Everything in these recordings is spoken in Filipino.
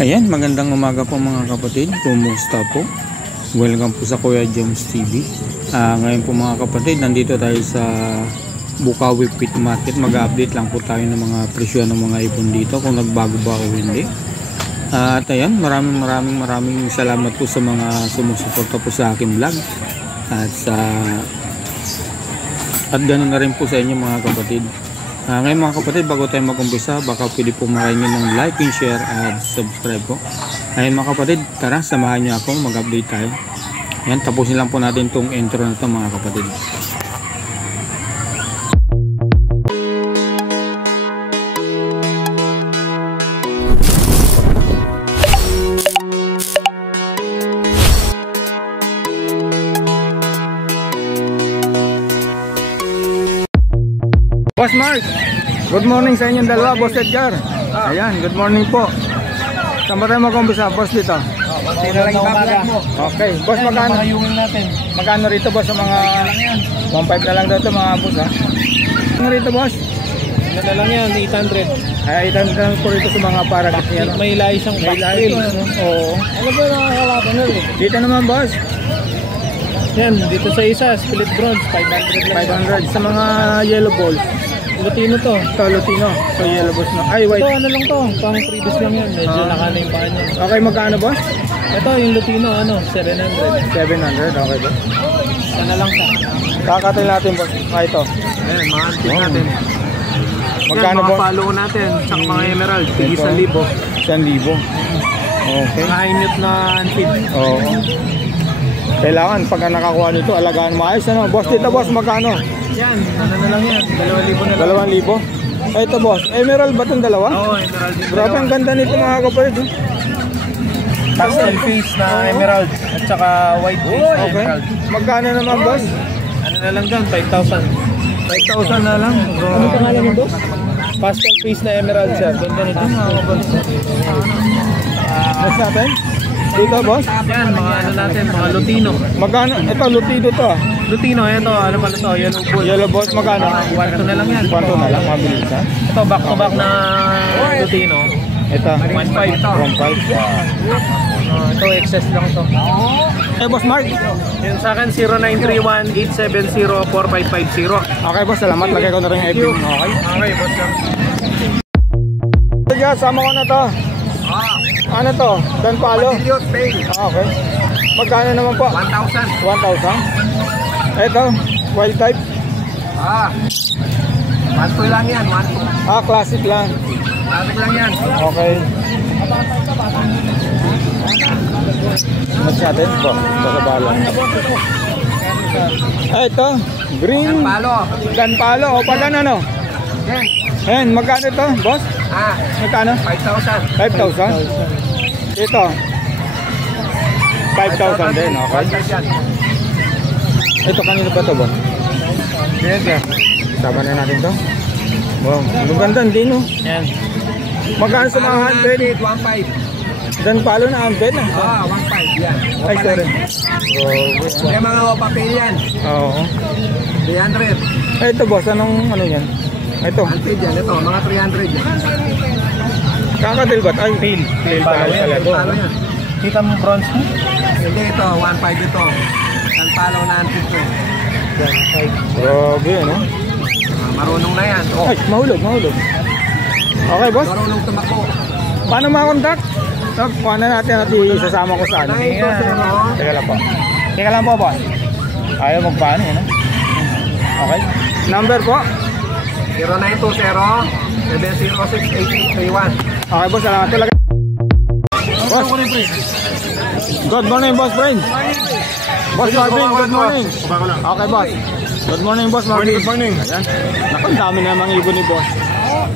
Ayan, magandang umaga po mga kapatid. Kumusta po? Welcome po sa Kuya Joms TV. Ngayon po mga kapatid, nandito tayo sa Bukawi Pit Market. Mag-update lang po tayo ng mga presyo ng mga ibon dito, kung nagbago ba o hindi. At ayan, maraming salamat po sa mga sumusuporta po sa aking vlog. At ganoon na rin po sa inyo mga kapatid. Ngayon mga kapatid, bago tayo mag-umpisa, baka pwede po makainin ng like and share at subscribe po. Ngayon mga kapatid, tara samahan niyo ako, mag-update tayo. Yan, tapusin lang po natin itong intro na ito mga kapatid. Boss Mark, good morning sa inyong dalawa, Boss Edgar. Ayan, good morning po. Saan ba tayo mag-umpisa, Boss, dito? Lang mo. Okay, Boss, magkano? Magkano rito, Boss, sa mga 1.5 na lang daw ito, mga Boss, ha? Ano rito, Boss? Ano na lang yan, 800. Ay, 800 na lang po rito sa mga paragat niya, no? May lahi siyang backfill. Oo. Ano ba nakakalaban nun? Dito naman, Boss? Yan, dito sa isa, split bronze, 500 lang. 500. Sa mga yellow balls? Lutino to. Ito, Lutino. So, yellow balls na. Ay, white. Ito, ano lang to, pang previous lang yan. Medyo nakana yung paa niya. Okay, magkano, Boss? Ito, yung Lutino, 700. 700, okay ba? Sana lang sa. Kakatil natin, Boss. Ito. Ayan, mga antik natin. Magkano, Boss? Boss? Mga follow natin, tsaka mga emerald, tigis 1,000. 1,000. Okay. Mga init na antik. Oo. Kailangan pagka nakakuha nito, alagaan maayos, ano? Boss, dito, Boss, magkano? Yan, ano na lang yan, 2,000 na lang. 2,000. Ito, Boss, emerald ba itong dalawa? Oo, emerald din. Grabe, ang ganda nito mga kapatid. Pastel face na emerald at saka white face na Okay. emerald. Magkano naman, Boss? Ano na lang dyan, 5,000. 5,000 na lang. Ano pangalan mo, boss? Pastel face na emerald, sir. Ganda nito. Next natin? Dito, Boss? Yan, mga ano natin, mga Lutino. Magkano? Ito, Lutino to, ah. Lutino, ito, ano pala to, yellow bull. Yellow balls, magkano? Kwarto na lang yan. Kwarto na lang, mabilis, ha? Ito, back to back na Lutino. Ito, 1.5 ito. 1.5. Ito, excess lang to. Eh, Boss Mark? Yan sa akin, 0931-870-4550. Okay, Boss, salamat. Lagay ko na rin yung FB. Okay? Okay, boss. Sige, sama ko na to. Ano to? Dan palo? Okay. Magkano naman po? 1,000. 1,000. Ito, wild type. 1,2 lang yan, 1,2. Classic lang. Classic lang yan. Okay. Mas natin po. Baka bala. Ito, green. Dan palo. O, pag ano? Yan. Ayan, magkano ito, Boss? Magkano? 5,000. 5,000. Ito. 5,000 din, okay. Ito, kanino ba ito, Boss? Yan. Sama na natin to. Wow, ang ganda din, no? Yan. Magkano sa mga handbed? 1,500. Dan palo na handbed na. 1,500 yan. Ay, sorry. Yung mga papel yan. Oo. 300. Ito, Boss, anong ano yan? Ito. Anted yan. Ito, mga 300 yan. Kakatil ba't? Ay, pale palo pala ito. Palo yan. Kita mo bronze mo? Hindi, ito. 1,500 ito. Ang palaw na anted ko. Grabe, ano? Marunong na yan. Ay, mahulog. Okay, Boss. Marunong tumakbo. Paano makakontak? So, paano natin isasama ko sa ano? Teka lang po. Teka lang po, Boss. Ayaw magpaano, ano? Okay. Number po? 0920-706-8831. Okay, Boss. Salamat talaga. Boss. Good morning, Boss Friend. Boss Marvin, good morning. Okay, Boss. Good morning, Boss Marvin. Good morning. Ayan. Naku, dami namang ibon ni Boss.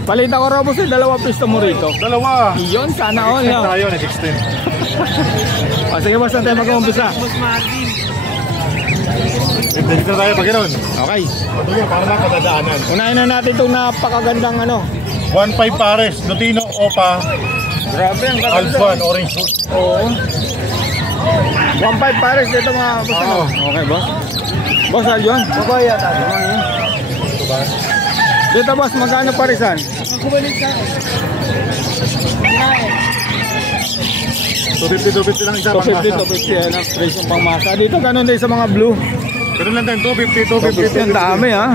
Palita ko raw, Boss, 2 pisto mo rito. 2. Iyon, sana all. No? Tayo, nag-extend. Sige, Boss, saan tayo mag-umpisa? Dito tayo pag gano'n. Okay. Ito yung parang nakadadaanan. Unahin na natin itong napakagandang ano. 1.5 pares, Lutino, Opa, Grabe, ang ganda. Alphan, Orange Fruit. Oo. 1.5 pares dito mga Boss. Ano? Okay, Boss. Boss, Aljon. Babae yata. Dito, Boss, magkano parisan? Kumalik sa 250 lang isa pang 250, masa. 250 yan ang presyo pang masa. Dito ganun din sa mga blue. Ganun lang din, 250, 250 ang dami ha.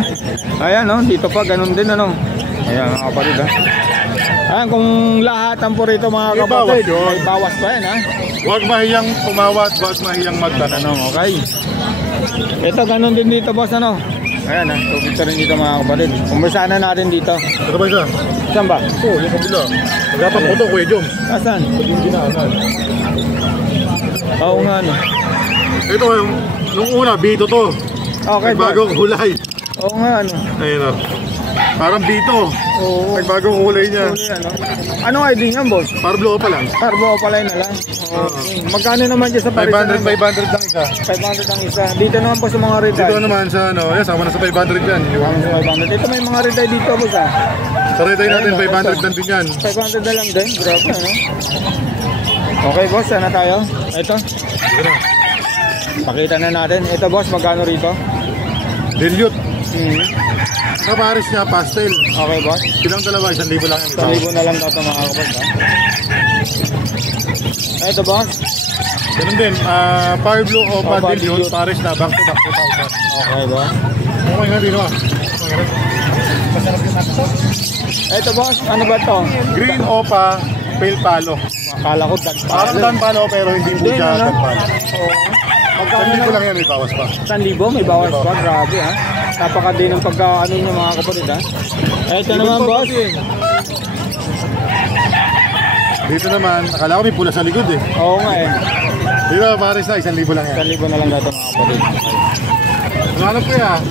Ayan no, dito pa ganun din ano. Ayan mga kapatid ha. Ayan kung lahat ang po rito mga May kapatid, bawas yun. may bawas pa yan ha. Huwag mahiyang tumawad, huwag mahiyang magtanong. Okay. Ito ganun din dito boss ano. Ayan ha, tubig rin dito mga kapatid. Umpisahan na natin dito. Ito ba isa? Saan ba? Oo, yung kabila. Magkapag po ito, Kuya Jom. Asan? Paging ginaanan. Oo nga no. Ito, nung una, bito to. Okay boss. Nagbagong kulay. Oo nga no. Ayun o. Parang bito. Oo. Nagbagong kulay niya. Uli, ano? Anong ID niyan boss? Parang blue pa lang. Carbo palay na lang. Okay. Magkano naman dyan sa parisan? 500 lang isa. 500 ang isa. Dito naman po sa mga retay. Dito naman sa ano, yan, sama na sa 500 yan. Ang 500. Ito may mga retay dito boss ah. Sa retay natin, 500 lang din yan. 500 na lang din. Grabe ano. Okay boss, sana tayo. Ito. Sige na. Pakita na natin. Ito boss, magkano rito? Dilute. Hmm. Sa Paris niya, pastel. Okay boss. Silang dalawa, 1,000 lang yan. 1,000 na lang daw ito mga kapatid ha. Ito boss. Ganun din, Fire Blue o Opa, Dilute, Dilute. Paris na, back to back 2,000. Okay boss. Okay nga din, ah. Masarap yung nato. Ito boss, ano ba ito? Green Opa, Pale Palo. Akala ko tagpalo. Parang dan palo pero hindi po siya ano? dan palo. Oo. Magkano 1,000 na lang yan, may bawas pa. 1,000? May bawas pa? Grabe ha. Napakadi ng pagkaano niya mga kapatid ha. Ito naman boss. Dito naman, akala ko may pula sa likod eh. Oo nga eh. Dito, Paris na, 1,000 lang yan. 1,000 na lang dato mga kapatid. Hanap ko yan.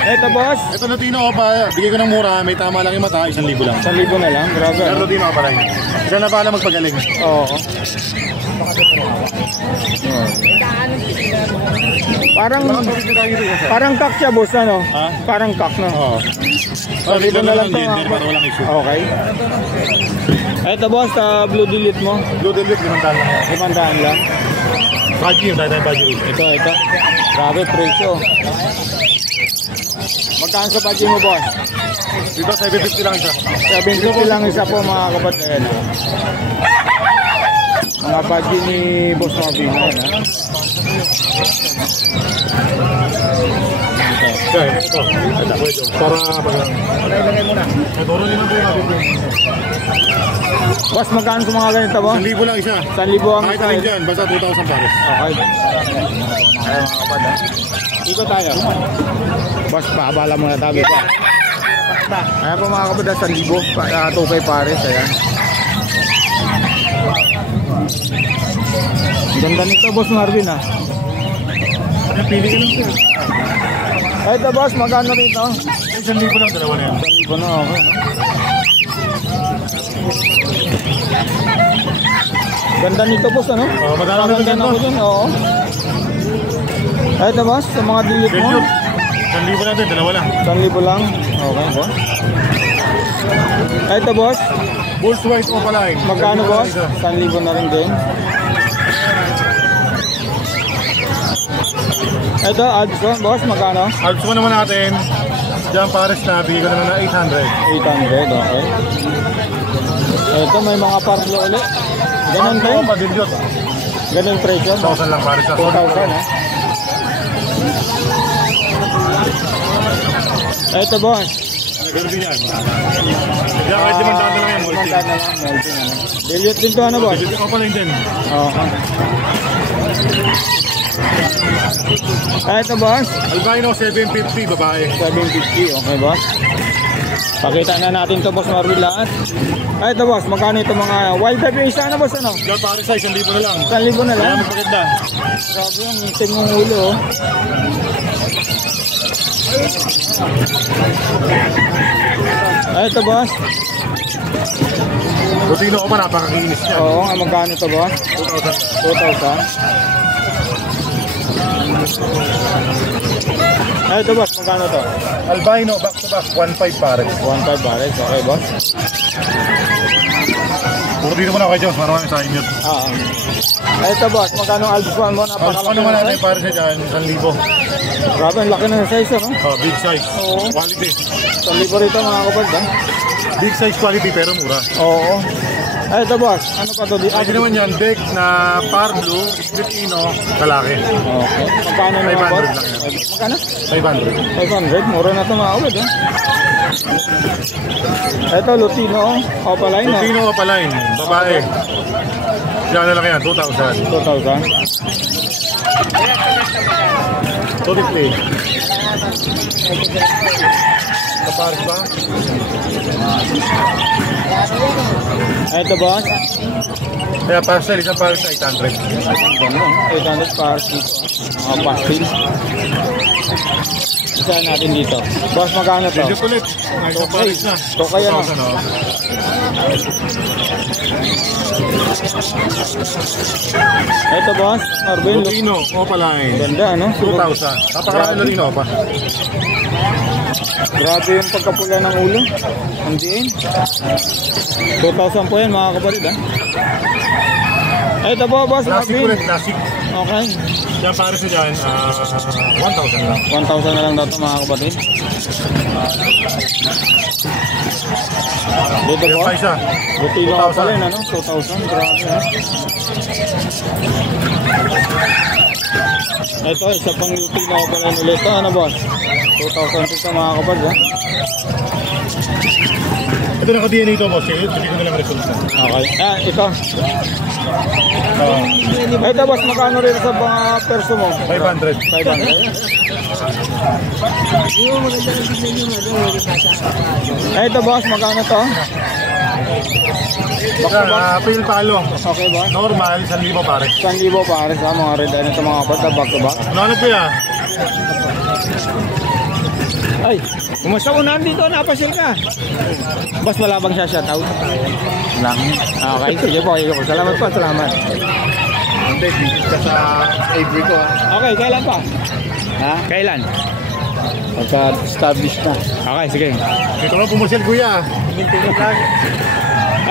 Ito boss. Ito Latino Opa, bigay ko ng mura, may tama lang yung mata, 1,000 lang. 1,000 na lang. Grabe Pero ano. Latino Opa lang. Ikaw na bahala magpagaling. Oo. Parang kak siya boss ano? Ha? Parang kak no? Oo. 1,000 na lang ito din, mga pero walang issue. Okay. Ito boss, blue delete mo. Blue Dilute, 500 lang yan. 500 lang. Budgie yun, dahil tayo budgie. Ito. Grabe presyo. Magkano sa budget mo boss? Dito, 750 lang isa. 750 lang isa po mga kapatid. Ayan, ah. Mga budget ni Boss Marvin. Ayan, ah. Okay, ito. Para ilagay muna. Ito rin naman po natin. Boss, magkano sa mga ganito boss? 1,000 lang isa. 1,000 ang Kahit isa. alin dyan, basta 2,000 pares. Okay. Ayan mga kapatid. Dito tayo. Boss, paabala muna tabi pa. Ayan po mga kapatid, 1,000. 2K pares. Ayan. Ganda nito Boss Marvin ah. Ano, pili ka lang sir. Ito boss, magkano rito? 1,000 lang, dalawa na yan. 1,000 na okay. No? Ganda nito boss ano? Oh, madami na Ganda dito. ako dyan, oo. Ito boss, sa mga dilute mo? Dilute. 1,000 natin, dalawa lang. 1,000 lang. Okay boss. Ito boss, Bulls white o palain. magkano boss? 1,000 na rin din. Ito, Adson boss, magkano? Alps mo naman natin. Diyan pares na, bigay ko naman na 800. 800, okay. Ito, may mga parlo ulit. Ganun Pang din? Opa, Dilute. Ganun presyo? 1,000 lang pares na. 4,000 ha? Ito boss. Ganun din yan. Kaya kahit 500 lang yan, multi. 500 na lang, multi na lang. Dilute din to ano boss? Dilute o palain din. Okay. Ito boss. Albino 750, babae. 750, okay boss. Pakita na natin to boss Marvin lahat. Ito boss, magkano ito mga wild type yung isa na boss ano? Diyan pares na, 1,000 na lang. 1,000 na lang? Kaya magpaganda. Grabe yung itim ng ulo oh. Ito boss. Latino Opa, napakakinis niya. Oo nga, magkano ito boss? 2,000. 2,000. Ito boss, magkano to? Albino, back to back, 1,500 pares. 1,500 pares, okay boss. Puro dito muna kay Jones, marami sa inyo. Ito boss, magkano ang Albuquan mo? Alps mo naman natin pares niya dyan, 1,000. Grabe, ang laki na ng size oh. Oh, big size. Oo. Quality. 1,000 rito mga kapatid ha? Big size quality pero mura. Oo. Ay, ito boss. Ano pa to? Pwede naman yan, deck na par blue, split ino, lalaki. Okay. Magkano naman 500 boss? lang yan. Magkano? 500. 500. Mura na ito mga ulad. Ito, Lutino. Opaline. Lutino Opaline, babae. Yan na lang yan, 2,000. 2,000. Solid play. Kapares ba? Ito boss. Kaya parcel, isang parcel 800. Ganda. 800 pars dito. Mga pastil. Isa natin dito. Boss, magkano to? Medyo kulit. Isang parcel na. To kaya na. 2,000, oh. Ito boss. Marvin. Lutino Opaline. Ganda ano? 2,000. Napakarami Lutino pa. Grabe yung pagkapula ng ulo. Ang diin. 2,000 po yan mga kapatid ha. Ito po boss. Classic Marvin. kulit, classic. Okay. Yan parcel dyan, 1,000 lang. 1,000 na lang daw ito mga kapatid. Dito Yan po. pa isa. Butino ka pala yun ano? 2,000. Grabe ha. Ito, isa pang Butino ka pala yun ulit. Ito ano boss? 2,000 dito mga kapatid ha. Ito naka-DNA ito, boss. Hindi ko na lang resulta. Okay. Ah, ito. Ito boss, magkano rin sa mga perso mo? 500. 500. Ito boss, magkano to? Pale palo. Okay ba? Normal, 1,000 pare. 1,000 pare sa mga red eye nito mga kapatid, back to back. Ano ko yan? Ay, kumusta mo nandito? Napasil ka. Boss, wala bang siya shoutout? Lang. Okay, sige po. Salamat po, salamat. Hindi, visit ka sa Avery ko, ha? Okay, kailan pa? Ha? Kailan? Pagka-establish na. Okay, sige. Dito lang pumusel, kuya.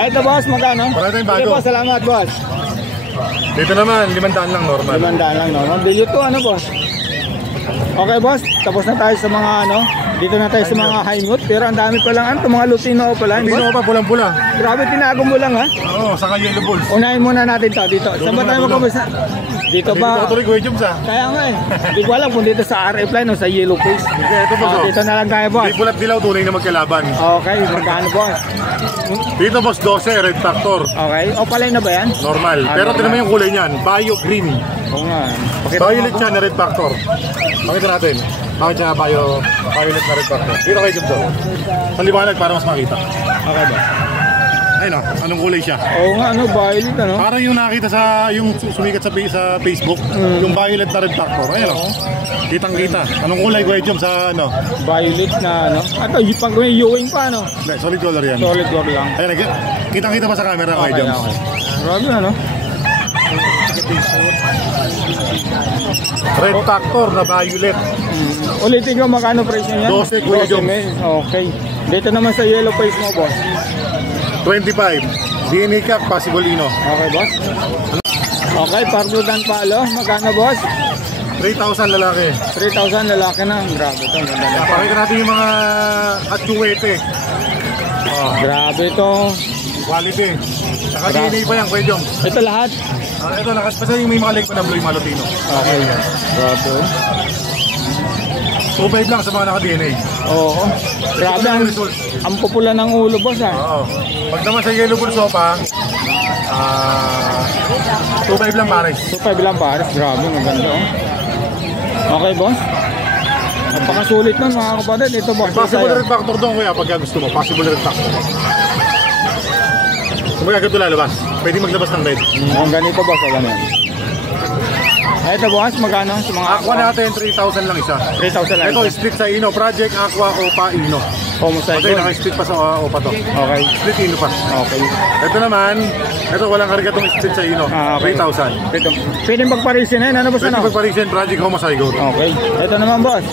Ito boss, magkano? Para tayong bago. Sige po, salamat boss. Dito naman, 500 lang normal. 500 lang, no? Dilute to, ano boss? Okay boss, tapos na tayo sa mga ano. Dito na tayo sa mga high note. Pero ang dami pa lang ano, mga Lutino pala. Lutino pa, pulang-pula. Grabe, tinago mo lang ha. Oo, saka yellow balls. Unahin muna natin to dito. Saan ba tayo magkumisa? Dito ba? Dito ko yung sa. Kaya nga eh. Hindi ko alam kung dito sa RF line o sa yellow face. Ito po, Dito na lang tayo boss. Di pulat dilaw, tunay na magkalaban. Okay, magkano boss? Dito boss, 12, red factor. Okay, o palay na ba yan? Normal. Pero normal. tingnan mo yung kulay niyan, bio green. Oo nga. Pakita mo Violet ako. siya na red factor. Pakita natin. Bakit siya violet na red factor? Dito kayo dito. Sa liwanag para mas makita. Okay ba? Ayun o, anong kulay siya? Oo nga, ano, violet ano? Parang yung nakita sa, yung sumikat sa Facebook, yung violet na red factor. Ayun o. Kitang-kita. Anong kulay ko yung sa ano? Violet na ano? Ito, pag may Ewing pa ano? Hindi, solid color yan. Solid gold lang. Ayun, kitang-kita pa sa camera ko Okay, James. okay. Grabe ano? Red factor na violet. Ulitin ko magkano presyo niya? 12, Kuya Joms. mil. Okay. Dito naman sa yellow face mo boss. 25. DNA Cup, possible ino. Okay boss? Okay, Pardudan Palo. Magkano boss? 3,000 lalaki. 3,000 lalaki na. Grabe ito. Ganda na. Pakita natin yung mga atsuwete. Oh, Grabe ito. quality. Saka DNA pa yan, Kuya Jom. Ito lahat. Ito, basta yung may mga leg pa na blue, yung malutino. Okay. Grabe. 2.5 lang sa mga naka-DNA. Oo. Grabe. Ang pupula ng ulo boss ah. Oo. Pag naman sa yellow bull sopa, 2.5 lang pares. 2.5 lang pares. Grabe. Maganda oh. Okay boss. Napakasulit nun mga kapatid. Ito boss. Possible red factor doon, Kuya, pagka gusto mo. Possible red factor. Kung magagad ito lalabas, pwede maglabas ng red. Ang ganito boss. Ang ganito. Ito boss. Magkano sa mga Aqua natin, 3,000 lang isa. 3,000 lang. Ito, split sa Ino. Project Aqua Opa Ino. Homocycle. Okay, naka-split pa sa Opa to. Okay. Split Ino pa. Okay. Ito naman, ito walang karga itong split sa Ino. Okay. 3,000. Ito. Pwede magparisin eh. Ano boss Pwede ano? pagparisin, Project Homocycle. Okay. Ito naman boss.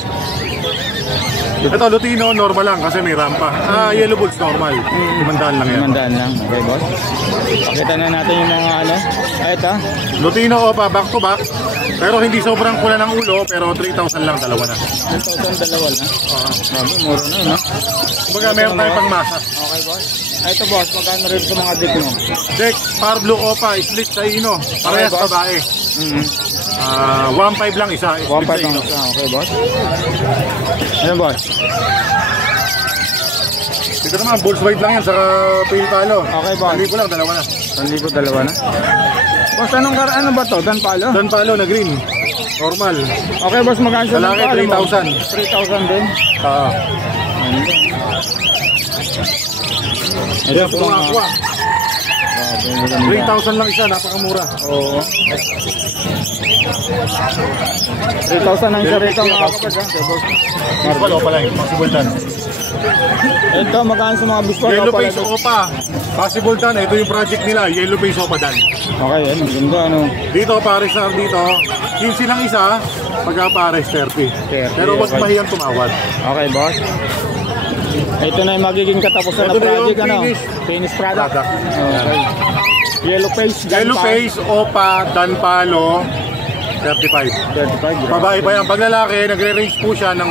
Ito, Lutino, normal lang kasi may rampa. Yellow Bulls, normal. 500 lang yan. 500 lang. Okay, boss. Pakita na natin yung mga ano. Ito. Lutino, Opa, back to back. Pero hindi sobrang pula ng ulo, pero 3,000 lang, dalawa na. 3,000 dalawa na. Sabi, mura na, no? Kumbaga, meron tayo pang masa. Okay, boss. Ito, boss. Magkano rin sa mga deck mo? Deck, Power Blue Opa, split sa Ino. Parehas Okay, boss. babae. 1.5 lang isa, split 1.5 sa lang Ino. isa. Okay, boss. Ano, boss? Ito naman, Bulls white lang yan, saka pale palo. Okay, boss. 1,000 lang, dalawa na. 1,000 dalawa na. Boss, ano ba to? Dan palo? Dan palo na green. Normal. Okay, boss. Magkano sa Lalaki, dan palo mo? 3,000. 3,000 din. Ah. Ito, Ito, mga aqua. 3,000 lang isa, napakamura. Oo. 3,000 ang isa rito mga kapatid. Okay, boss. Bisbal Opa lang, possible dan. Ito, magkano sa mga bisbal? Yellow Opa, face Opa, possible dan. Ito yung project nila, Yellow face Opa dan. Okay, yan. Maganda, ano. Dito, pares na dito. 15 lang isa, pagka pares 30. 30, Pero wag okay. mahiyang tumawad. Okay, boss. Ito na yung magiging katapusan na Ito na yung project, ano? finish Product. product. Okay. Yellow face, Yellow face Opa, dan palo, 35. 35. Babae pa yan. Pag lalaki, nagre-range po siya ng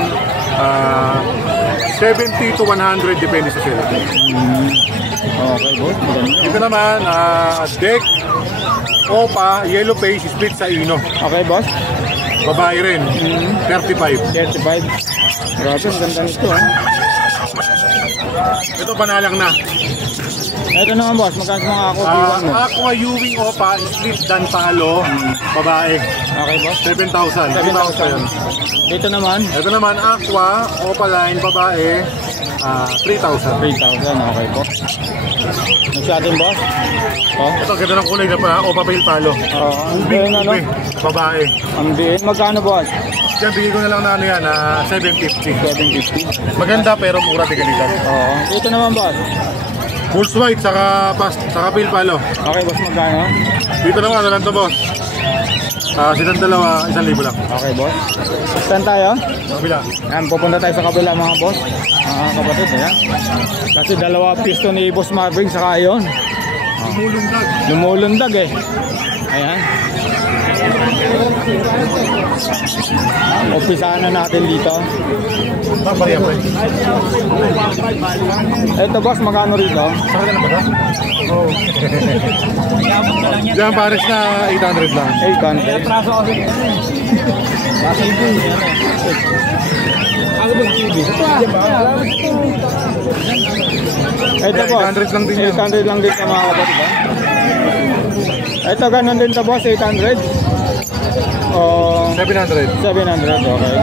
70 to 100, depende sa sila. Okay, boss. Maganda. Ito naman, deck, Opa, yellow face, split sa Ino. Okay, boss. Babae rin, 35. 35. Grabe, ang ganda nito, ha? Ito panalang na. Ito naman, boss. Magkano sa mga ako mo? Aqua Ewing Opa, split dan palo, babae, Okay, boss. 7,000. 7,000. Dito naman, Ito naman, Aqua, Opa line, babae, 3,000. 3,000. Okay, boss. Ano sa atin, boss? Oh. Ito, ganda ng kulay na pa, Opa Pale Palo. Ang Ubing, diin, ano? ubing, babae. Ang diin. Magkano, boss? Diyan, bigay ko na lang na ano yan, 750. 750. Maganda pero mura tigalitan. Oo. Dito naman, boss. Pulse white, saka pale palo. Okay, boss. Magkano? Dito naman, ano lang to, boss? Silang dalawa, 1,000 lang. Okay, boss. Saan tayo? Kabila. Ayan, pupunta tayo sa kabila, mga boss. Mga kapatid, ayan. Kasi dalawa pisto ni Boss Marvin, saka yun. Lumulundag. Lumulundag, eh. Ayan. Umpisahan na natin dito. Bariya pa eh. Ito, boss, magkano rito? Saka na ba ito? Oo. Diyan, pares na 800 lang. 800. Ito, boss. 800 lang din yan. 800 lang din sa mga kapatid, ha? Ito, ganun din to, boss. 800. Oh, 700. 700, okay.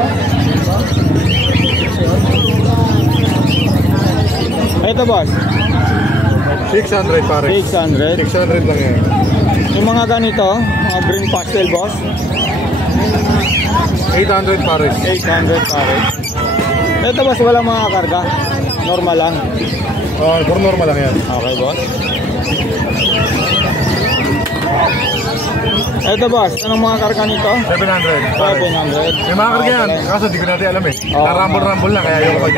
Ito, boss. 600 pares. 600. 600 lang yan. Yung mga ganito, mga green pastel, boss. 800 pares. 800 pare. Ito, boss, walang mga karga. Normal lang. Puro normal lang yan. Okay, boss. Ito, boss, anong mga karga nito? 700 pares. 700. May mga karga yan. Okay. Kaso di ko natin alam eh. Oo. Narambol-rambol lang kaya yung kapag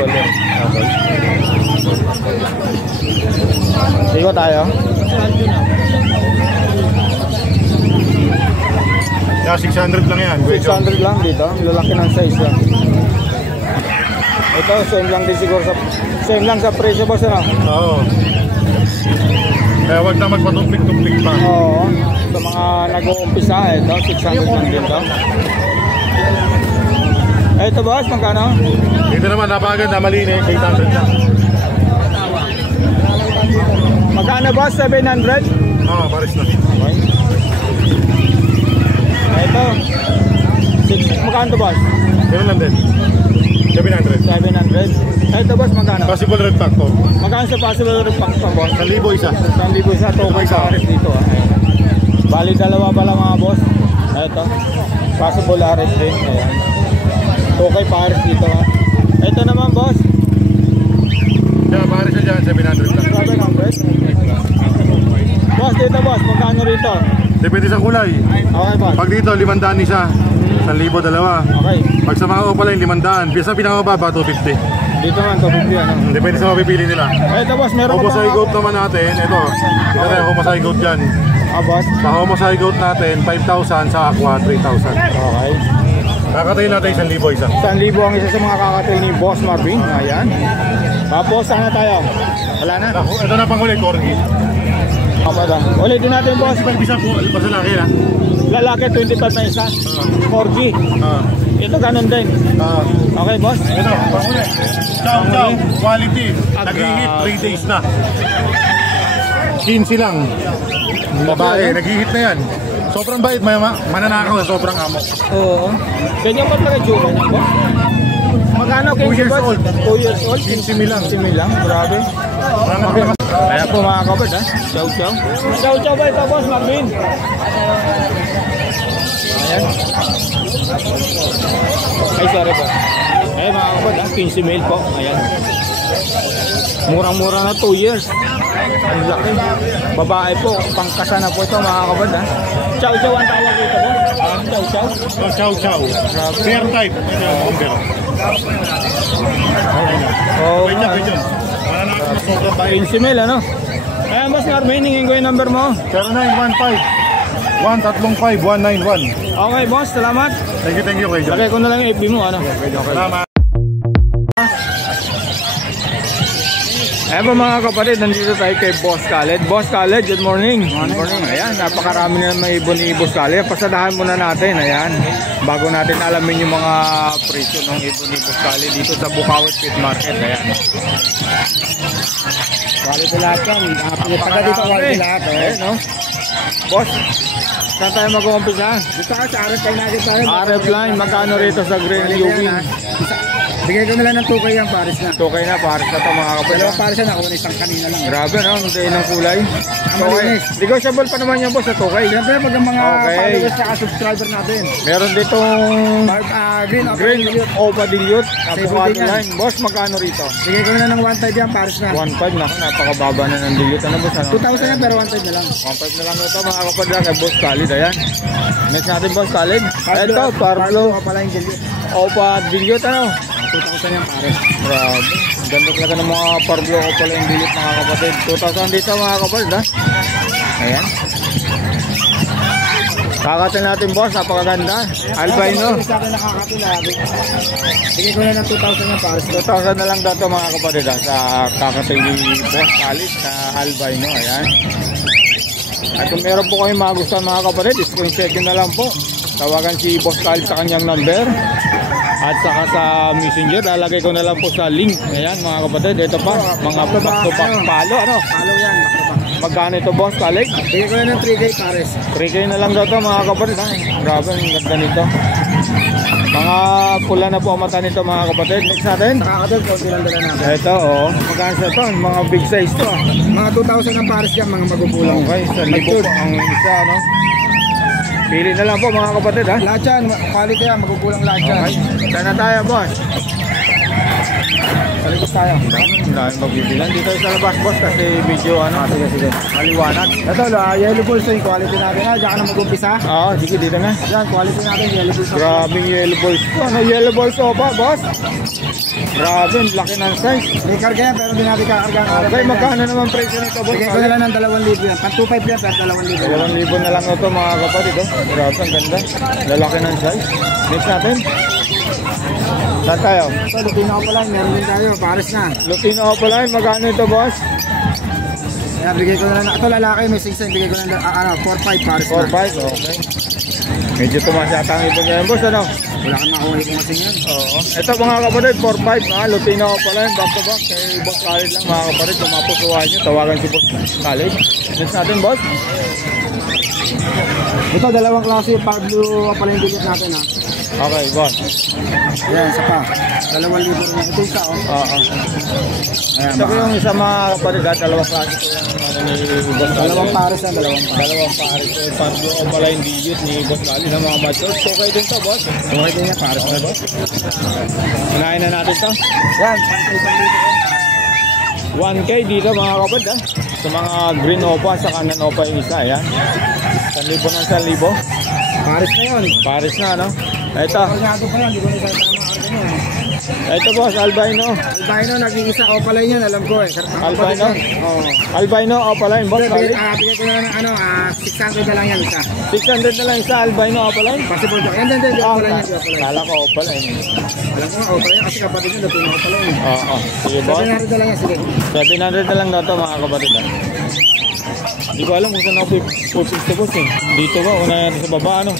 Okay. Sigo tayo. Yeah, 600 lang yan. 600 lang dito. Lalaki ng size lang. Ito, same lang din siguro sa... Same lang sa presyo, boss, ano? Oo. Kaya wag na magpatumpik-tumpik pa. Oo. Sa mga nag-uumpisa, ito, 600 lang dito. Ito, boss, magkano? Dito naman, napakaganda, malinis, 800 lang. Magkano, boss? 700? Oo, pares na. Okay. Ito. Magkano to, boss? 700. 700. 700. Ito, boss, magkano? Possible red factor. Magkano sa possible repack to, boss? 1,000 isa. 1,000 sa Tokay sa Ares dito, ah. Ayan. Bali, dalawa pala, mga boss. Ito. Possible Ares din. Ayan. Tokay Paris dito, ah. Ito naman, boss. Kaya pares na dyan, 700 lang. 700. Boss, dito, boss. Magkano rito? Depende sa kulay. Okay, boss. Pag dito, 500 isa. 1,000 dalawa. Okay. Pag sa mga opalay, 500. Bisa pinakababa, 250. Dito man, 250 ano. Depende sa mapipili nila. Ito boss, meron ka Homosai ba? goat naman natin, ito. Ito tayo homosai goat dyan. Boss. Sa homosai goat natin, 5,000, sa aqua, 3,000. Okay. Kakatayin natin 1,000 isa. 1,000 ang isa sa mga kakatail ni Boss Marvin. Ayan. Tapos, sana tayo? Wala na? Ito na pang huli, corgi. Kapag ulitin natin boss. Bisa po, basta laki na. Lalaki 25 na isa. 4G. Ito ganun din. Okay boss. Ito, pang huli. Chow chow, quality. Nag-hit 3 days na. 15 lang. Babae, nag-hit na yan. Sobrang bait, mananakaw, sobrang amok. Oo. Ganyan ba talaga tsura niya boss? Magkano 2 years old. 2 years old? 15 mil lang. 15 lang, grabe. Kaya po mga kapad ha. Chow chow. Chow chow ba ito boss Marvin? Ayan. Ay sorry po. Ayan mga kapad ha. 15 mil po. Ayan. Murang-mura na 2 years. Ang laki. Babae po. Pangkasa na po ito mga kapad ha. Chow chow ang tawag dito boss. Chow chow. Chow chow. Fair type. Oh, wait dyan. Mananakaw na sobrang bait. 15 mil ano? Ayan boss Marvin, hingin ko yung number mo. 0915-135-191. Okay boss, salamat. Thank you kay John. Lagay ko na lang yung FB mo ano. Salamat. Ayan po mga kapatid, nandito tayo kay Boss Khaled. Boss Khaled, good morning. Good morning. Ayan, napakarami na may ibon ni Boss Khaled. Pasadahan muna natin, ayan. Bago natin alamin yung mga presyo ng ibon ni Boss Khaled dito sa Bukawi Pet Market. Ayan. Quality lahat yan. Pinataga dito quality lahat. Ayan, no? Boss, saan tayo mag-uumpisa? Dito ka sa RF line natin tayo. RF line, magkano rito sa Green Yugi? Bigay ko na lang ng 2K yan, Paris na. Okay na, pares na ito mga kapatid. Dalawang Paris na, nakuha na isang kanina lang. Grabe no, ang dahil ng kulay. Okay. Malinis. Negotiable pa naman yan boss sa tukay. Siyempre, pag ang mga Okay. followers at subscriber natin. Meron ditong Green Green Opa Dilute, avocado din yan. line. Boss, magkano rito? Bigay ko na lang ng 1.5 yan, Paris na. 1.5 na, napakababa na ng dilute. Ano boss? Ano? 2,000 yan, pero 1.5 na lang. 1.5 na lang ito mga kapatid kay Boss Khaled. Ayan. Next natin Boss Khaled. Ito, Parblo pala yung dilute. Opa Dilute. Ano? 2,000 yan, Paris. Grabe. Ganda talaga ng mga Parblo Opa yung dilute mga kapatid. 2,000 dito mga kapatid ha. Ayan. Kakatin natin boss, napakaganda. Albino. Sa akin nakakatula. Bigay ko na ng 2,000 yan, Paris. 2,000 na lang daw ito mga kapatid ha, sa kakatay ni Boss Khaled sa albino. Ayan. At kung meron po kayong magustuhan mga kapatid, screenshot na lang po. Tawagan si Boss Khaled sa kanyang number. At saka sa messenger, lalagay ko na lang po sa link. Ayan mga kapatid, ito pa, mga back-to-back palo. Ano? Palo yan, Magkano ito Boss Khaled? bigay ko na ng 3K, Paris. 3K na lang daw ito mga kapatid ha. Grabe, ang ganda nito. Mga pula na po ang mata nito mga kapatid. Next natin. Nakakatol, konti lang dala natin. Ito oh, magkano sa ito? Mga big size to. Mga 2,000 ang Paris yan, mga magugulang. Okay, 1,000 po ang isa no. Pili na lang po mga kapatid ha. Lahat yan, quality yan, magugulang lahat yan. Okay, sana tayo boss. Salikos tayo. Dahil magbibilan dito sa labas boss kasi video ano. Sige. Maliwanag. Ito, yellow balls yung quality natin ha. Diyan ka na mag-umpisa. Oo, sige dito na. Yan, quality natin, yellow balls. Grabe yellow balls po. Ano yellow balls o ba boss? Grabe, ang laki ng size. May karga yan, pero hindi natin kakargaan. Okay, magkano naman presyo nito boss? Bigay ko na lang ng 2,000 yan. Pan 2,500 yan, pero 2,000. 2,000 na lang ito mga kapatid oh. Grabe, ang ganda. Lalaki ng size. Next natin. Saan tayo? Ito, Lutino ko pala, meron din tayo, Paris na. Lutino ko pala. Magkano ito boss? Kaya bigay ko na lang, ito lalaki, may 6 bigay ko na lang, 4,500 Paris na. 4,500, okay. Medyo tumaas yata ang ibon niya boss ano? Wala kang makuha kung kasi yan. Oo. Ito mga kapatid, 4,500. Lutino ko pala yun, back to back. Kay Boss Khaled lang mga kapatid. Kung mapusuhan nyo, tawagan si Boss Khaled. Next natin boss. Ito, dalawang klase, Pablo pala yung bigat natin ha. Okay, boss. Yan, isa pa. 2,000 rin. Ito isa oh. Oo. Ayan, Ito ko yung isa mga kapatid, dalawang klase ko yung ano ni Boss Khaled. dalawang Paris yan, dalawang Paris. Dalawang pares. Pablo o pala yung digit ni Boss Khaled ng mga matches. Okay din to boss. Okay din yan, Paris na boss. Unahin na natin to. Yan, 1K dito mga kapatid ha. Sa mga green opa, sa kanan opa yung isa. Ayan. 1,000 ng 1,000. Paris na yun. Pares na ano. Ito. Kargado pa yan, di ko na sa tama karga niya. Ito boss, albino. Albino, nag-iisa opaline yan, alam ko eh. Albino? Oo. Albino, opaline, boss. Bigay Solid. ko na ng 600 na lang yan isa. 600 na lang isa, albino, opaline. Possible to. Yan, di opaline yan, di opaline. Kala ko opaline. Alam ko nga, opaline kasi kapatid nyo, dati na opaline. Oo, sige boss. 700 na lang yan, sige. 700 na lang daw to mga kapatid. Hindi ko alam kung saan ako pupiste boss eh. Dito ba? Una yan sa baba ano?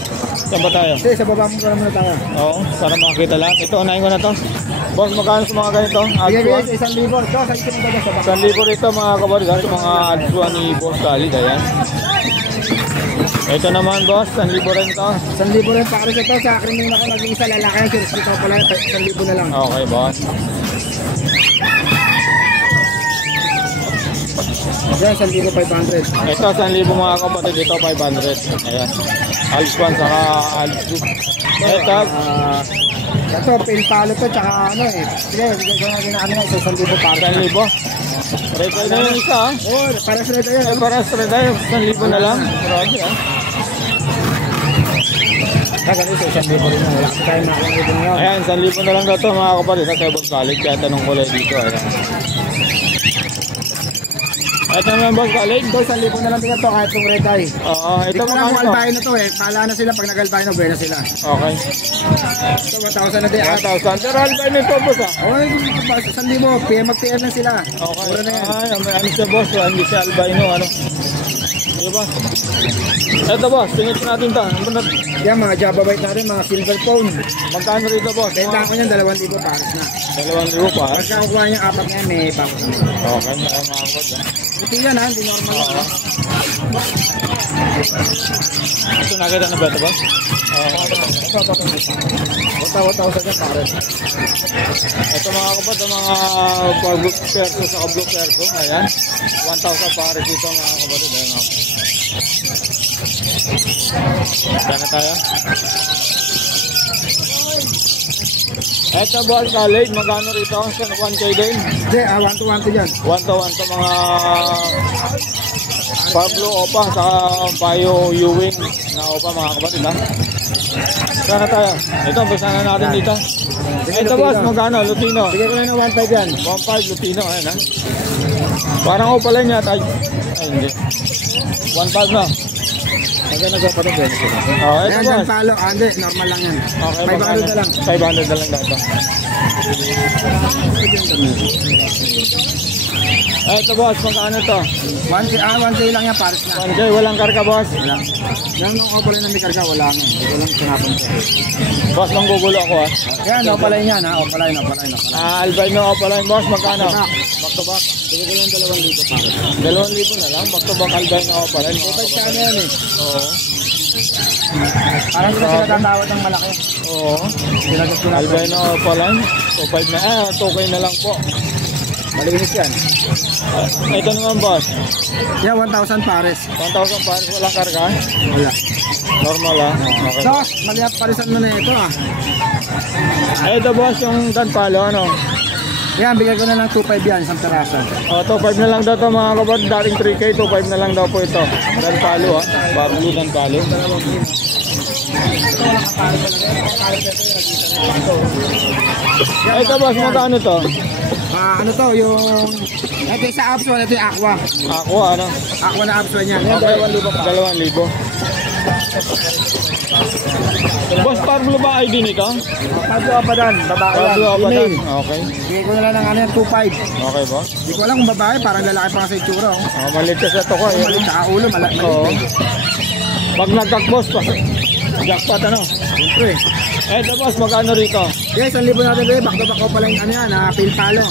Saan ba tayo? Sige, sa baba mo ko naman na tayo. Oo, para makakita lahat. Ito, unahin ko na to. Boss, magkano sa mga ganito? Bigay Adswan? ko 1,000. Ito, sa ikin mo sa baba. 1,000 rito mga kapatid. Sa mga adswan ni Boss Khalid. Ayan. Ito naman boss, 1,000 rin to. 1,000 rin pa ito. Sa akin yung ako nag-iisa lalaki ng church dito pala 1,000 na lang. Okay boss. Yan, 1,500. Ito, 1,000 mga kapatid. Ito, 500. Ayan. Adswan saka Adswan. Ito, Ito, pin palo to, tsaka ano eh. Sige, bigay ko natin na ano, 1,000 para. 1,000. Reto na yung isa ah. Oo, para sa ito yan. Eh, para straight tayo, 1,000 na lang. Grabe ah. Ganito, 1,000 rin na. Wala kasi tayo makakalitin ngayon. Ayan, 1,000 na lang daw to mga kapatid sa Boss Khalid. Kaya tanong ko lang dito. Ayan. Ito naman Boss Khalid. Ito, 1,000 na lang din ito kahit kung red eye. Oo, Ito ito mo lang mga kung ano. albino to eh. Pala na sila pag nag-albino, buena sila. Okay. Ito, 1,000 na din. 1,000. Pero albino ito boss ah. Okay, 1,000. PM na sila. Okay. Mura na yan. Ay, may ano siya boss. Hindi siya albino. Ano? Sige boss. Ito boss, tingin natin to. Ano ba? Yan, mga Java White natin, mga silver phone. Magkano rito boss? Benta ko niyan, 2,000 pares na. 2,000 pa. Pagka kukuha niyang apat na yan, may bakot na. Okay, may mga kapatid. Ito yan ha, hindi normal yan. Ito nakita na ba ito boss? Ito, 1,000 yan pares. Ito mga kapatid, mga blue perso sa blue perso. Ayan. 1,000 pares dito mga kapatid. Ayan ako. Diyan na tayo. Ito boss Khalid, magkano rito? 1K din? Hindi, 1 to 1 to yan. 1 to 1 to mga Pablo Opa sa Bayo Ewing na Opa mga kapatid ha. Saan na tayo? Ito, umpisa na natin dito. Ito boss, magkano? Lutino? Sige ko na ng 1,500 yan. 1.5 Lutino, ayan ha. Parang Opa lang yata. Ay, hindi. 1.5 na. Hanggang nagpa pa ito. Oh, ito Ayan, boss. dyan palo. Hindi, normal lang yan. Okay, 500 na lang. 500 na lang dapat. Ito boss, magkano to? 1K lang yan, pares na. 1K, walang karga boss. Wala. Yan nung opalin na may karga, wala na. Hindi ko lang sinapan ko. Boss, manggugulo ako ha. Yan, opalin yan ha. Opalin. Albino Opaline boss, magkano? Back to back. Sige ko lang 2,000 pares. 2,000 na lang. Back to back Albino Opaline. Opal sa ano yan eh. Oo. Parang sila tatawad ng malaki. Oo. Sinagot ko lang. Albino Opaline. 2.5 na. 2K na lang po. Malinis yan. Ito naman boss. Yan, 1,000 pares. 1,000 pares, walang karga. Wala. Normal ha. Okay. So, maliap parisan mo na ito ah. Ito boss, yung danpalo ano. Yan, bigay ko na lang 2,500 yan, isang terasa. 2.5 na lang daw to mga kapatid. Dating 3K, 2.5 na lang daw po ito. Danpalo ha. Barblue danpalo. Ito boss, magkano to? Ano to, yung... Ito yung sa Apswan, ito yung Aqua. Ako ano? Aqua na Apswan yan. Yan, Okay. 2,000 pa. 2,000. Boss, Pablo ba ID nito? Pablo Apadan, babae yan. Pablo Apadan. Email. Okay. Bigay ko na lang ng ano yan, 2,500. Okay boss. Hindi ko alam kung babae, parang lalaki pa nga sa itsura. Oh. Maliit ka sa to ko. Maliit sa ulo, maliit. Oo. Pag nagkak-boss pa. Jackpot ano? Siyempre. Ito boss, magkano rito? Yes, 1,000 natin rin. Back to back ko pala yung ano yan, pin palo.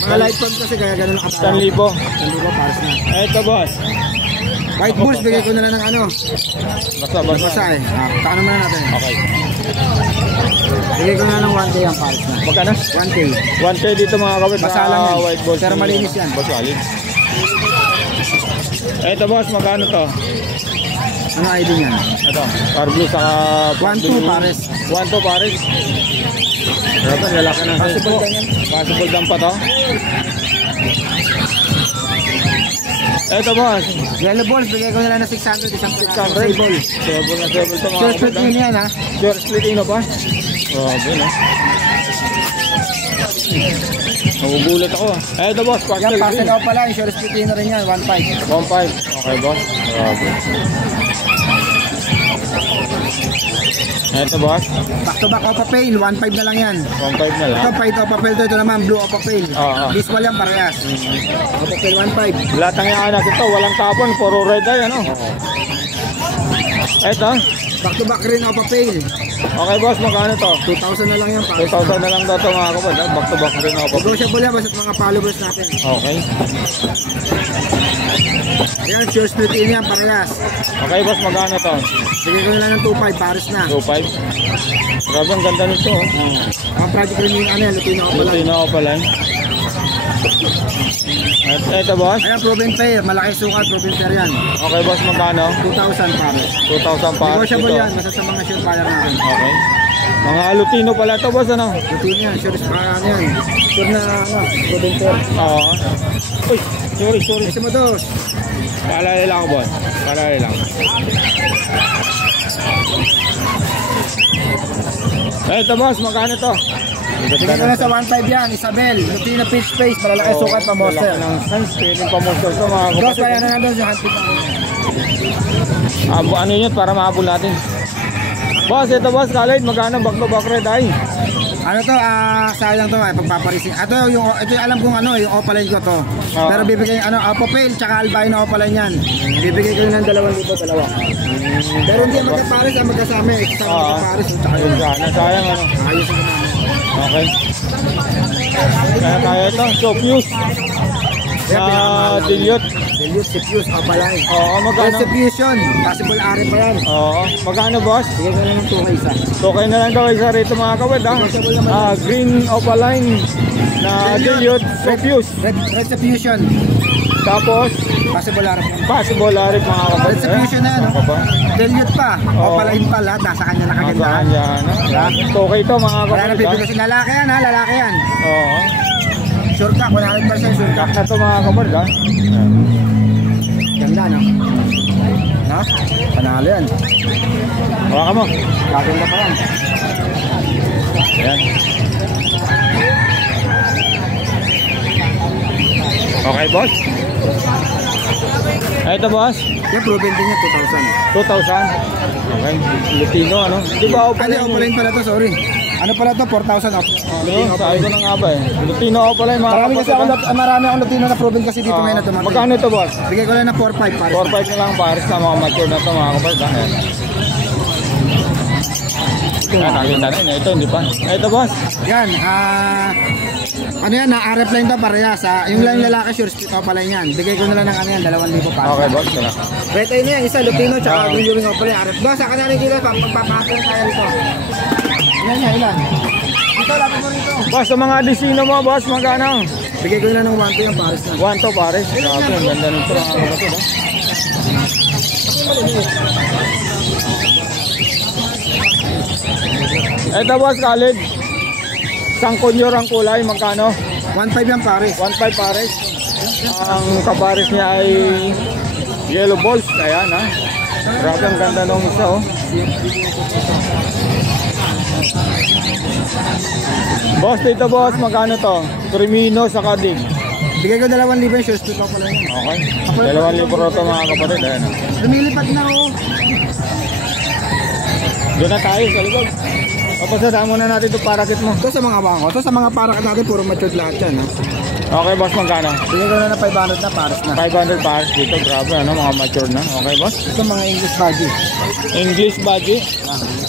Mga light phone kasi kaya ganun lang katara. 1,000. 1,000 pares na. Ito boss. White bulls, bigay ko na lang ng ano. Basta. Basta eh. Takano na natin. Okay. Bigay ko na ng 1K ang pares na. Magkano? 1K. 1K dito mga kapit Basa lang yan. white balls. Pero malinis yan. Boss Walid. Ito boss, magkano to? Ano ID niyan? Ito, Parblu sa 1,2 pares. 1,2 pares. Ito, lalaki ng size Possible po. ganyan. Possible dam pa to. Ito boss, Yellow balls, bigay ko na lang ng 600. Isang 600. Sable. Sable na sable to mga Sure, kapit. split din yan ha. Pure split ino pa. Grabe no. Nagugulat ako. Ito boss, Yan, pastel pastel green. ako pala. Insurance Filipino rin yan, 1.5. 1.5. Okay boss. Grabe. Ito boss, Back to back Opa Pale, 1.5 na lang yan. 1.5 na lang. Ito, white Opa Pale to. Ito naman, blue Opa Pale. Oo. Visual yan, parehas. Opa Pale, 1.5. Lahat ng yan natin to, walang tapon, puro red eye, ano? Ito, Back to back rin Opa Pale. okay boss, magkano to? 2,000 na lang yan. 2,000 na lang daw to mga kapatid, ha? Back to back rin ako. Negotiable yan, basta mga followers natin. Okay. Ayan, sure split in yan, parehas. Okay boss, magkano to? Sige ko na lang ng 2.5, pares na. 2.5. Grabe, ang ganda nito, oh. Ang project rin yung ano yan, Lutino Opa lang. Lutino ako pala. Ito boss, Ayan, proven pair, malaki sukat, proven pair yan. okay boss, magkano? 2,000 pares. 2,000 pa. Negotiable yan, basta sa mga sure buyer natin. Okay. Mga Lutino pala to boss, ano? Lutino yan, sure ano yan. Sure na, ano, proven pair. Oo. Uy, sorry. Isa mo dos. Paalala lang ako boss. Paalala lang. Ito boss, magkano to? Bigyan ko na sa 1.5 yan, Isabel. Lutino Pitch Face, malalaki sukat pa monster. Ng size, pwedeng pa monster to mga Dos, kapatid. kaya na nandun yung handpick namin. Ano yun para mahabol natin. Boss, ito boss, Khalid, magkano back to back red eye? Ano to, sayang to, pagpaparising. Ito yung alam kong ano, yung opaline ko to. Oo. Pero bibigay ano, Apopale tsaka albino opaline yan. Bibigay ko ng 2,000 dalawa. Pero hindi magkapares, magkasama eh. Kasama Oo. magkapares, tsaka Ayun yun. sana, sayang ano. Ayos ko naman. Okay. Kaya tayo ito, so fuse. Dilute. Dilute, Sepius, opaline. Oo, magkano? Retribution, possible are pa yan. Oo, magkano boss? Bigay ko na ng 2 isa. Okay na lang daw isa rito mga kawad ha. Green opaline na dilute, so fuse. Retribution, Tapos, possible are pa yan. possible arit mga kawad. Retribution na yan. Ano pa ba? Dilute pa, Oo. opaline pa lahat, nasa kanya Saan nakagandahan. yan? Okay ito mga Wala kawad na bibigay. Lalaki yan ha, lalaki yan. Oo. Sure ka, 100% sure ka. Kak na ito mga kawad ha. Ganda no? Ha? Panalo yan. Wala ka mo. Gaganda pa yan. Ayan. Okay boss. Ito boss. Yan, proven din yan, 2,000. 2,000. Okay. Lutino ano? Di ba ako pala Ano, opaline pala to, sorry. Ano pala to, 4,000 up. Ano? Sabi ko na nga ba eh. Lutino ako pala yung mga Marami kasi kapatid, akong, marami akong Latino na proven kasi dito ngayon na dumating. magkano ito boss? Bigay ko lang na 4,500 pare. 4-5 na lang pares na mga mature na ito mga kapatid. Ayan. Ayan, nakita na yun. Ito hindi pa. Ito boss. Yan, ano yan, na-RF line to parehas ha. Yung lang lalaki, sure split off pala yan. Bigay ko na lang ng ano yan, 2,000 pare. Okay boss. Ito na. Red eye na yan, isa Lutino tsaka yung off pala yung RF. Doon, sa kanari dito, magpapakasal tayo rito. Ilan yan, ilan? Dito, lapit mo rito. Boss, sa mga disino mo boss, magkano? Bigay ko na ng 1,200 yung pares na. 1 to pares. Grabe, ang ganda nito mga kapatid. Ito boss, Khalid. Sangkonyor ang kulay, magkano? 1,500 yung pares. 1.5 pares. Ang kapares niya ay yellow balls. Ayan ha. Grabe ang ganda nung isa oh. Boss, dito boss, magkano to? Crimino sa kadig. Bigay ko 2,000 yung sure split off pala yun. Okay. 2,000 ito mga kapatid. Ayan. Lumilipat na oh. Doon na tayo sa likod. Papasadaan muna natin itong parakit mo. Ito sa mga bangko. Ito sa mga parakat natin, puro matured lahat yan. Ha? Okay boss, magkano? Bigay ko na ng 500 na pares na. 500 pares dito. Grabe ano, mga mature na. Okay boss? Ito mga English budgie. English budget.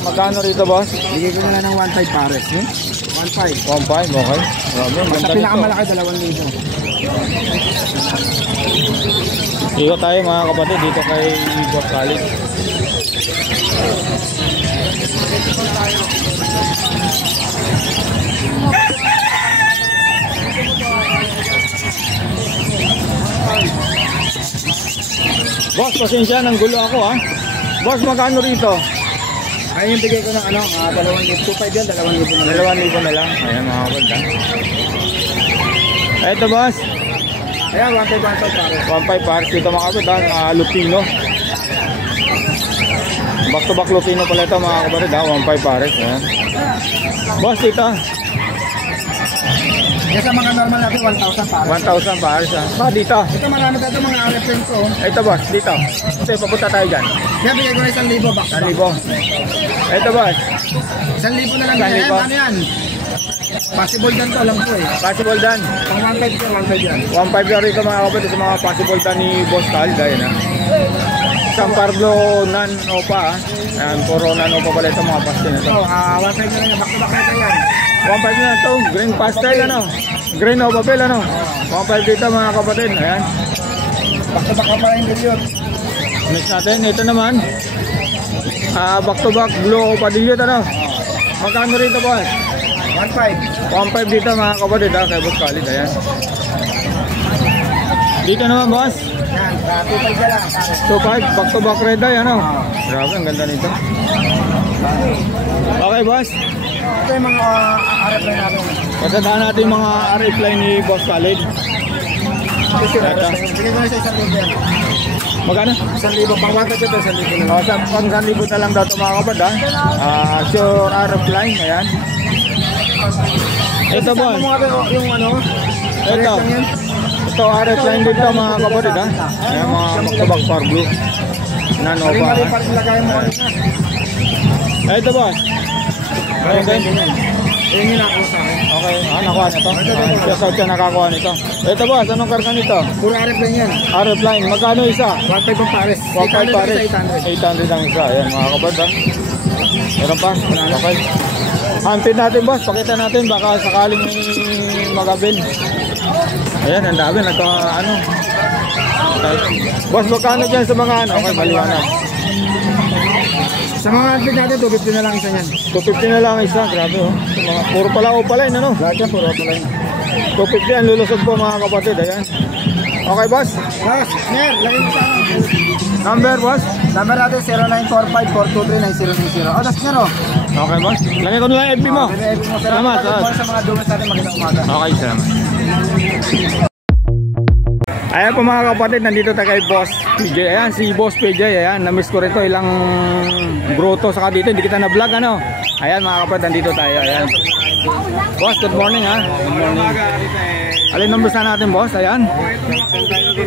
Magkano rito boss? Bigay ko na lang ng 1,500 pares. 1,500. 1.5, okay. Grabe, ang Sa ganda nito. pinakamalaki, 2,000. Ikot tayo mga kapatid dito kay Boss Khalid. Boss, pasensya, nang gulo ako ha. Boss, magkano rito? Ayun yung bigay ko ng 2,500 yan, 2,000 na lang. 2,000 na lang. Ayan mga kapatid ha. Eto boss, Ayan, 1,500 pares. 1.5 pares dito mga kapatid ha. Lutino. Back to back Lutino pala ito mga kapatid ha. 1.5 pares. Ayan. Boss, dito. Yan sa mga normal natin, 1,000 para. 1,000 pares ha. Ba, dito. Ito marami tayo mga RFN ko. Ito boss, dito. Ito, papunta tayo dyan. Yan, bigay ko na 1,000 back. 1,000. Ito boss. 1,000 na lang 1,000. yan. Ano yan? Possible dyan to, alam ko eh. Possible dan. Pang 1,500 ko, 1,500 yan. 1,500 na rito mga kapatid sa mga possible dan ni Boss Cal. Dahil ha. San Pablo non-opa ha. Ayan, puro non-opa pala ito mga pastel na ito. So, 1,500 na lang. Back to back na ito yan. 1,500 na ito. Green pastel ano. Green o papel ano. 1,500 dito mga kapatid. Ayan. Back to back ka pala yung dilute. Next natin. Ito naman. Back to back blue o padilyot ano. Magkano rito boss? 1,500. 1,500 dito mga kapatid ha. Kay Boss Khalid. Ayan. Dito naman boss. Yan, 2,500 ka lang. 2,500. Back to back red eye ano. Grabe ang ganda nito. Okay boss. Ito yung mga RFN natin. Pagkatahan natin yung mga RF line ni Boss Khalid. Ito. Bigay ko na sa 1,000 yan. Magkano? 1,000. Pang 1,500 ito, 1,000 na lang. Sa pang 1,000 na lang daw ito mga kapatid ha. Sure RF line. Ayan. Ito boss. Kasama mo nga yung ano? Ito. Lang yan. Ito RF line dito mga kapatid ha. Ayan mga magkabag far blue. Nanova Mali-mali ha. pa rin lagayan mo kanina. Ito boss. Okay. Yung hinakuha sa akin. Okay, nakuha na to. Siya siya nakakuha nito. Ito boss, anong karga nito? Puro RFN yan. RF line, magkano isa? 1,500 ang pares. 1,500 pares. 800. 800 ang isa. Ayan mga kapatid ha. Meron pa. Okay. Hunted natin boss, pakita natin baka sakaling may magabil. Ayan, ang dami. Ano. Boss, magkano dyan sa mga ano? Okay, maliwanag. Sa mga RFN natin, 250 na lang isa yan. 250 na lang isa, grabe oh. Mga, puro pala o pala yun ano? Lahat yan, puro pala yun. 250 ang lulusog po mga kapatid, ayan. Okay boss? Boss, Ner, lagay mo sa akin. Number boss? Number natin 0945-423-9090. Odas Ner oh. Okay boss? Lagay ko na lang FB mo. Salamat. Sa mga dumas natin magandang umaga. Okay, salamat. Ayan po mga kapatid, nandito tayo kay Boss PJ. Ayan, si Boss PJ, ayan, na-miss ko rin to, ilang grotto saka dito, hindi kita na-vlog ano. Ayan mga kapatid, nandito tayo, ayan. Boss, good morning ha. Good morning. Alin numbers na natin boss, ayan.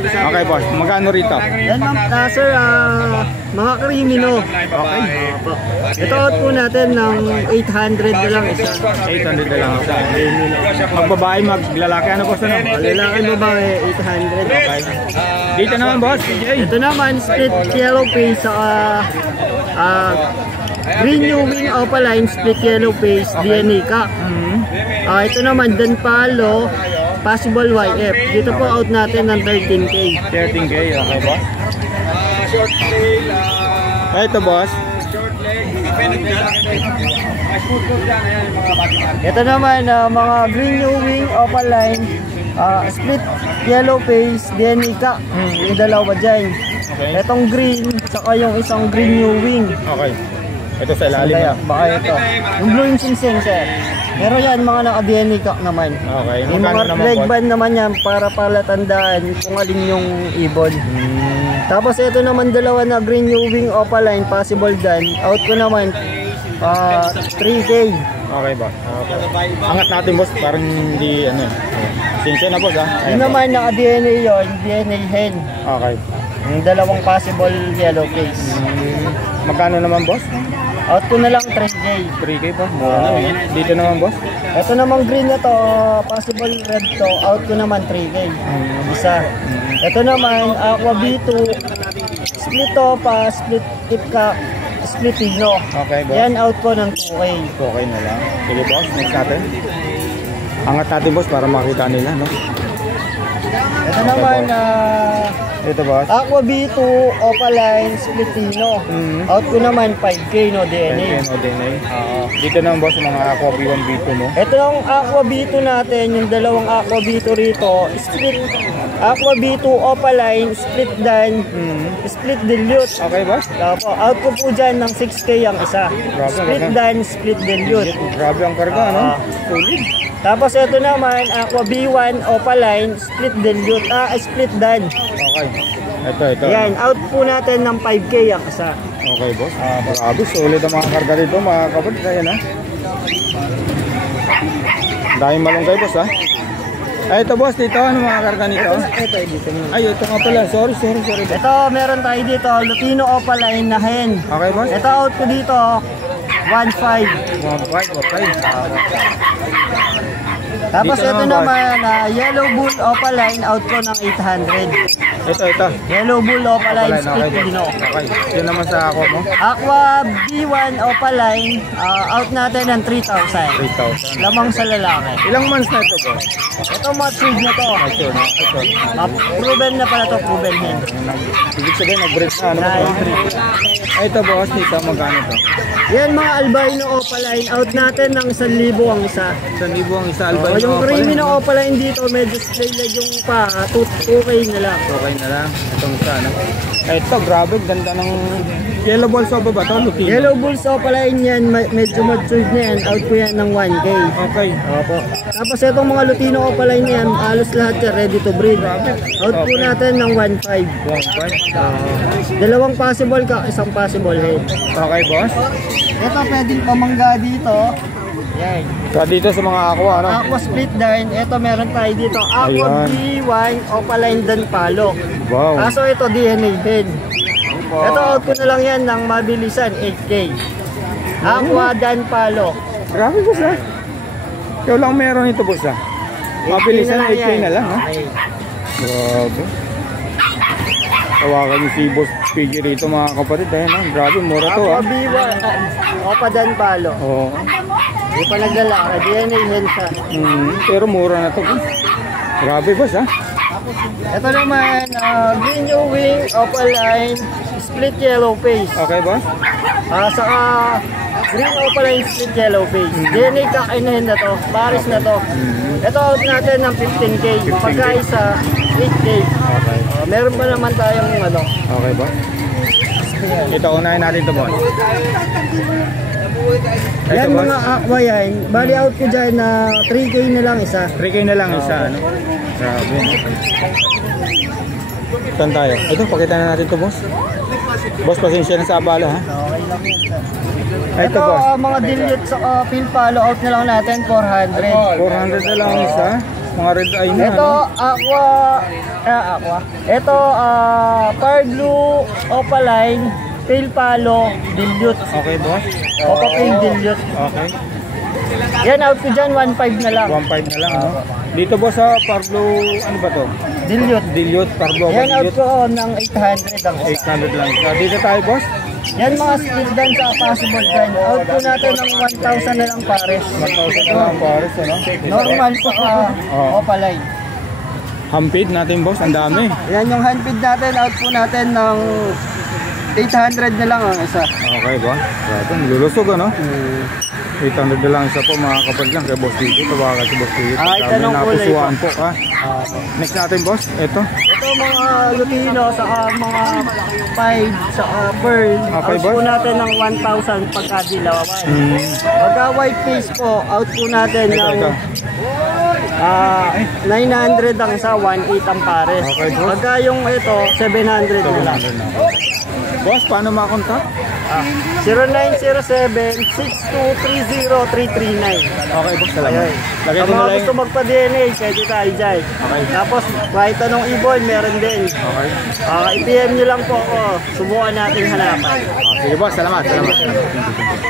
Okay boss, magkano rito? Yan ma'am, sir, mga krimino. Okay. Ito out po natin ng 800 na lang isa. 800 na lang ako. Magbabae, maglalaki, ano boss ano? Lalaki babae, 800. Okay. Dito naman boss, PJ. Ito naman, split yellow face sa green new wing opaline, split yellow face, DNA ka. Ito naman, Dan Palo, possible YF. Dito po out natin ng 13K. 13K, okay boss. Ito boss. Ito naman, mga green new wing opaline, split yellow face, DNA ka. Yung dalawa dyan. Okay. Itong green, saka yung isang green new wing. Okay. Ito sa ilalim. Kaya, baka ito. Yung blue yung singsing, sir. Pero yan, mga naka-DNA ka naman. Okay. Yung Magkano mga naman leg boss? band naman yan para palatandaan kung alin yung ibon. Tapos ito naman dalawa na green new wing opaline, possible dan. Out ko naman 3K. Okay boss. Okay. Angat natin boss, parang hindi ano. Sinsya na boss ha. Yung naman naka-DNA yun, DNA hen. Okay. Yung dalawang possible yellow face. Magkano naman boss? Out ko na lang 3K. 3K po. Mura na. Dito naman boss. Ito namang green na to, possible red to, out ko naman 3K. Isa. Ito naman, Aqua B2, split to pa, split tip ka, split tigno. Okay boss. Yan out ko ng 2K. Okay na lang. Sige boss, next natin. Angat natin boss para makita nila no. Ito naman, Ito boss. Aqua B2, Opaline, split tigno. Out ko naman 5K no, DNA. No DNA. Dito naman boss mga Aqua B1 B2 mo. Ito yung Aqua B2 natin, yung dalawang Aqua B2 rito, split Aqua B2 Opaline, split dan, split dilute. Okay boss. Opo, out ko po dyan ng 6K ang isa. Grabe, Split maganda. dan, split dilute. Grabe ang karga no. Solid. Tapos ito naman, Aqua B1 Opaline, split dilute. Split dan. Okay. Ito. Yan, out po natin ng 5K ang isa. Okay boss. Grabe, solid ang mga karga dito mga kapatid. Ayan ha. Dahil malunggay boss ha. Ay, ito boss, dito. Ano mga karga nito? Ito, dito mo. Ay, ito nga pala. Sorry. Ito, meron tayo dito, Lutino Opaline na hen. Okay boss? Ito out ko dito, 1.5. 1.5, okay. Tapos Dito ito naman, naman, Yellow Bull Opaline out ko ng 800. Ito. Yellow Bull Opaline Okay, split okay. Pino. Okay. Yun naman sa ako mo. Aqua B1 Opaline, out natin ng 3,000. 3,000. Lamang sa lalaki. Ilang months na ito boss? Ito matured na to. Ito. Proven na pala to, proven hen. Ibig sabihin, nag-break na. Ano ba? Ay, ito boss, dito. Magkano to? Yan mga albino Opaline, out natin ng 1,000 ang isa. 1,000 ang isa albino. Yung creamy na Opaline dito, medyo straight leg yung pa, 2K na lang. Okay na lang. Itong isa, ano? Ay, ito, grabe. Ganda ng yellow balls ba ba ito? Lutino. Yellow Bulls Opaline yan, medyo matured na yan, out ko yan ng 1K. Okay. Opo. Tapos itong mga Lutino Opaline yan, halos lahat yan ready to breed. Out po Okay. natin ng 1.5. 1.5. Dalawang possible ka, isang possible head. Okay, boss. Ito pwedeng pamangga dito. Yan. So, dito sa mga aqua, ano? Aqua split din. Ito meron tayo dito. Aqua Ayan. B1 Opaline Dan Palo. Wow. Kaso ito DNA head. Ito out ko na lang yan ng mabilisan 8K. Aqua Dan Palo. Grabe, boss, ha? Ikaw lang meron ito, boss, ha? Mabilisan na 8K na lang, ha? Okay. Grabe. Tawagan niyo si Boss Piggy rito, mga kapatid. Ayan, ha? Grabe, mura to, ha? Aqua B1 Opa Dan Palo. Oo. Hindi pa naglalaki. DNA head siya. Pero mura na to, boss. Grabe, boss, ha? Ito naman, Green New Wing Opaline Split Yellow Face. Okay, boss? Saka Green Opaline Split Yellow Face. DNA kakainahin na to. Paris na to. Ito out natin ng 15K. Pagka isa, 8K. Okay. Meron pa naman tayong ano. Okay, boss? Ito, unahin natin ito, boss. Yan boss. mga aqua yan. Bali out ko dyan na 3K na lang isa. 3K na lang isa, ano? Grabe. Saan tayo? Ito, pakita na natin to, boss. Boss, pasensya na sa abala, ha? Okay lang yan. Ay, ito, Ito boss. mga dilute sa fill palo out na lang natin 400. 400 na lang isa. Mga red eye na, Ito ano? aqua. Ito Pearl Blue Opaline Tail Palo Dilute. Okay, boss. Opa Pale Dilute. Okay. Yan out ko dyan 1.5 na lang. 1.5 na lang, no? Dito, boss, sa Pablo, ano ba to? Dilute. Dilute, Pablo, Yan out Dilute. ko ng 800 ang isa. 800 lang isa. Dito tayo, boss. Yan mga split dyan sa possible dyan. Out ko natin ng 1,000 na lang pares. 1,000 na lang pares, ano? Normal sa Opaline. Hampid natin, boss. Ang dami. Yan yung handfeed natin. Out po natin ng 800 na lang ang isa. Okay, boss. Grabe, lulusog, ano? 800 na lang isa po, mga kapatid lang kay Boss Tito. Tawagan si Boss Tito. Ay, tanong kulay napusuan po, ha? Next natin, boss. Ito. Ito mga Lutino, saka mga 5, saka Pearl. Okay, Out boss. po natin ng 1,000 pagka dilawan. Hmm. Pagka white face po, out po natin Ito, ng ito. 900 ang isa, 1,800 ang pares. Okay, boss. Pagka yung ito, 700 na lang. 700 na. Boss, paano makakontak? 0907-6230-339. Okay, boss. Salamat. Lagay Sa ko na mga lang. gusto magpa-DNA, pwede tayo dyan. Okay. Tapos, kahit anong ibon, meron din. Okay. I-PM nyo lang po ako. Subukan natin hanapan. Sige, boss. Salamat. Salamat. Salamat.